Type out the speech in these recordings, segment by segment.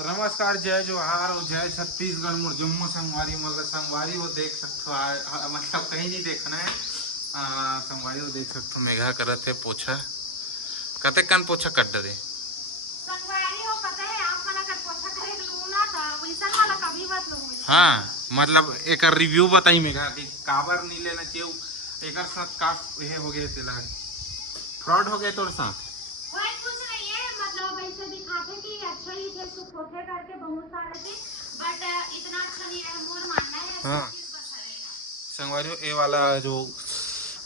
नमस्कार, जय जोहार और जय छत्तीसगढ़ मोर जम्मू संगवारी मतलब संगवारी हो देख सकते हो। मतलब कहीं नहीं देखना है। संगवारी हो देख सकते हो। मेघा करत है पोछा कते कान पोछा कट दे संगवारी हो पता है आप मला कर पोछा करे लूना था वैसा वाला कभी मत लो। हाँ मतलब एक रिव्यू बताई मेघा कि काबर नहीं लेना चाहिए। एक साथ का ये हो गए तेला फ्रॉड हो गए तोर साथ। कोई कुछ नहीं है मतलब ऐसे दिखाते कि अच्छा ही थे सो फोटे करके बहुत सारे थे बट इतना अच्छा नहीं है मोर मानना है। हाँ संगवारी ए वाला जो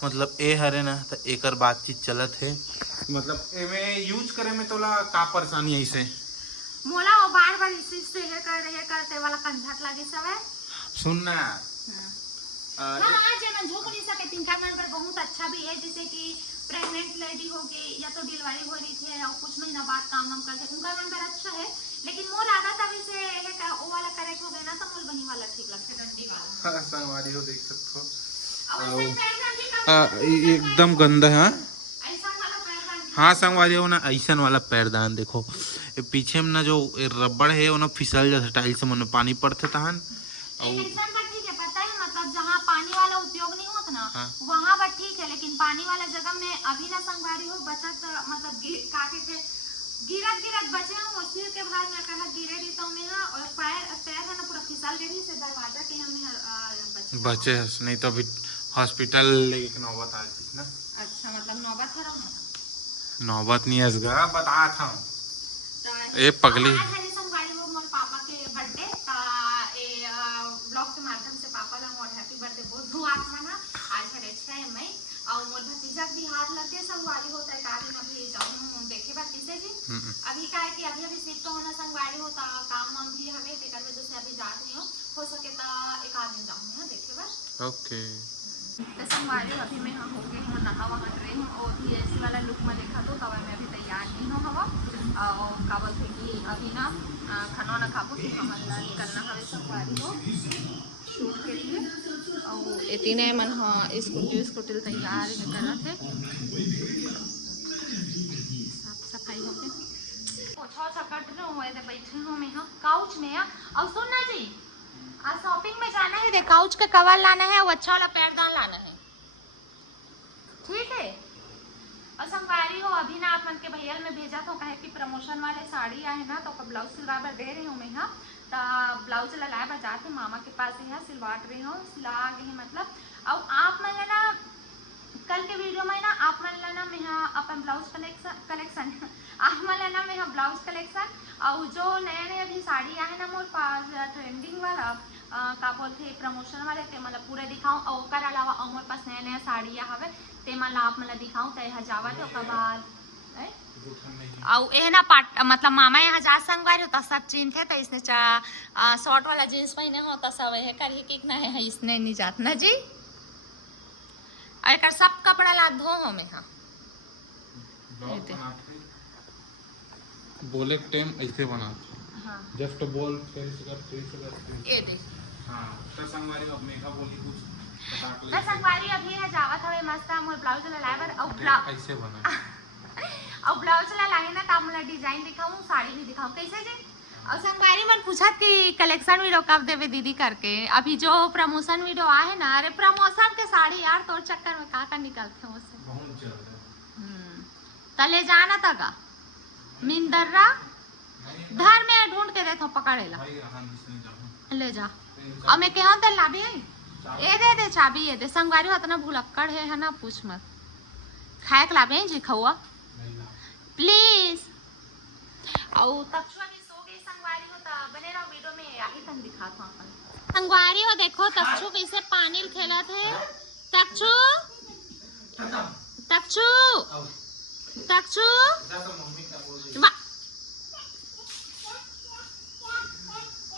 मतलब ए हरे ना तो एकर बातचीत चलत है। मतलब एमे यूज करे में तोला का परेशानी है इसे मोला वो बार बार इसी से है करते वाला कंझट लगे सब है सुनना। हाँ आज मैं झोंक नहीं सके तिनका मन पर बहुत अच्छा भी है जैसे कि प्रेग्नेंट लेडी हो गई या तो डिलीवरी हो रही थी और कुछ महीना बाद काम वाम करते उनका मन पर अच्छा है लेकिन मोर आदत अभी से वो वाला करेक्ट हो गया ना तो मोर बनी वाला ठीक लगता है डंडी वाला। हाँ संगवारी हो देख सकते और हो एकदम गंदा है। ऐसा वाला पैरदान हाँ संगवारी हो ना ऐसा वाला पैरदान देखो ये पीछे में ना जो रबड़ है वो ना फिसल जाता टाइल से मन पानी पड़ते तहन ठीक है पता है मतलब जहाँ पानी वाला उपयोग नहीं होता ना हाँ। वहाँ पर ठीक है लेकिन पानी वाला जगह में अभी ना संगवारी हो बचत मतलब काटे थे गिरत बचे हम सिर के भार में कहा गिरे रही तो मैं और पैर है ना पूरा फिसल गई से दरवाजा के हमें बचे नहीं तो अभी हॉस्पिटल लेके नौबत आ गई ना। अच्छा मतलब नौबत है नौबत नहीं है बता था ए पगली संगवारी हो मोर पापा के बर्थडे ब्लॉग के माध्यम से पापा ला मोर हैप्पी बर्थडे बोल दूं आप मना आज है 6 मई और मोर भतीजा भी हाथ लग के संगवारी होता है काल में भी जाऊं देखे बात किसे जी अभी का है कि अभी शिफ्ट होना संगवारी होता काम वाम भी हमें तेकर वजह से अभी जात नहीं हो सके तो एक आदमी जाऊं ना देखे बात ओके तो संगवारी अभी मैं हो गई हूं नहा वहा रही हूं और भी ऐसे वाला लुक में देखा तो तब मैं अभी तैयार नहीं हूं हवा और का बोलते कि अभी ना खाना ना खाबो कि हमारा निकलना हवे संगवारी हो शूट के लिए और इतने मन हाँ स्कूटी तैयार करना थे साफ सफाई हो गई पोछा सकट रहे हुए थे बैठे हूँ मैं काउच में और सुनना जी आज शॉपिंग में जाना है देख काउच का कवर लाना है और अच्छा वाला पैरदान लाना है ठीक है। और संगवारी हो अभी ना आप मन के भैया में भेजा तो कहे कि प्रमोशन वाले साड़ी आए ना तो ब्लाउज सिलवा बर दे रही हूँ मैं हाँ तो ब्लाउज लाए बर जाते मामा के पास है सिलवाट रही हूँ सिला गई मतलब और आप मन ना कल के वीडियो में ना आप मन लेना मैं अपन ब्लाउज कलेक्शन आप मन लेना मैं ब्लाउज कलेक्शन और जो नए अभी साड़ी आए ना मोर पास ट्रेंडिंग वाला का बोलते प्रमोशन वाले ते मतलब पूरा दिखाऊं और ओकर अलावा और मोर पास नया साड़ियाँ हवे ते मन आप मतलब दिखाऊं ते हजावत ओकर बाद और ए ना पाट मतलब मामा यहाँ जा संगवारी होता सब चिन्ह थे तो इसने शॉर्ट वाला जींस पहने होता सब है कर ही कितना है इसने नहीं जात ना जी और सब कपड़ा ला धो हो में हाँ बोले टाइम ऐसे बना हाँ जस्ट बॉल ये देख हाँ तो संगवारी अब मेघा बोली कुछ तो संगवारी अभी है जावत हवे मस्त मोर ब्लाउज ला लाए बर और ब्लाउज ऐसे बना और ब्लाउज ला लाए ना तो मैं डिजाइन दिखाऊं साड़ी भी दिखाऊं कैसे जी और संगवारी मन पूछत कि कलेक्शन वीडियो कब देवे दीदी करके अभी जो प्रमोशन वीडियो आए ना अरे प्रमोशन के साड़ी यार तोर चक्कर में का निकलते हैं उससे बहुत ज्यादा तले जाना तगा मिंदर्रा घर में ढूंढ के देखो पकड़ेला ले जा और मैं कहा तो लाभी ये दे चाबी ये दे संगवारी हो इतना भुलक्कड़ है ना पूछ मत खाए के लाभे जी खौआ प्लीज और तक्षुआ भी सो गई संगवारी हो तो बने रहो वीडियो में यही तन दिखाता हूं संगवारी हो देखो तक्षु कैसे पानी खेलत है तक्षु तक्षु तक्षु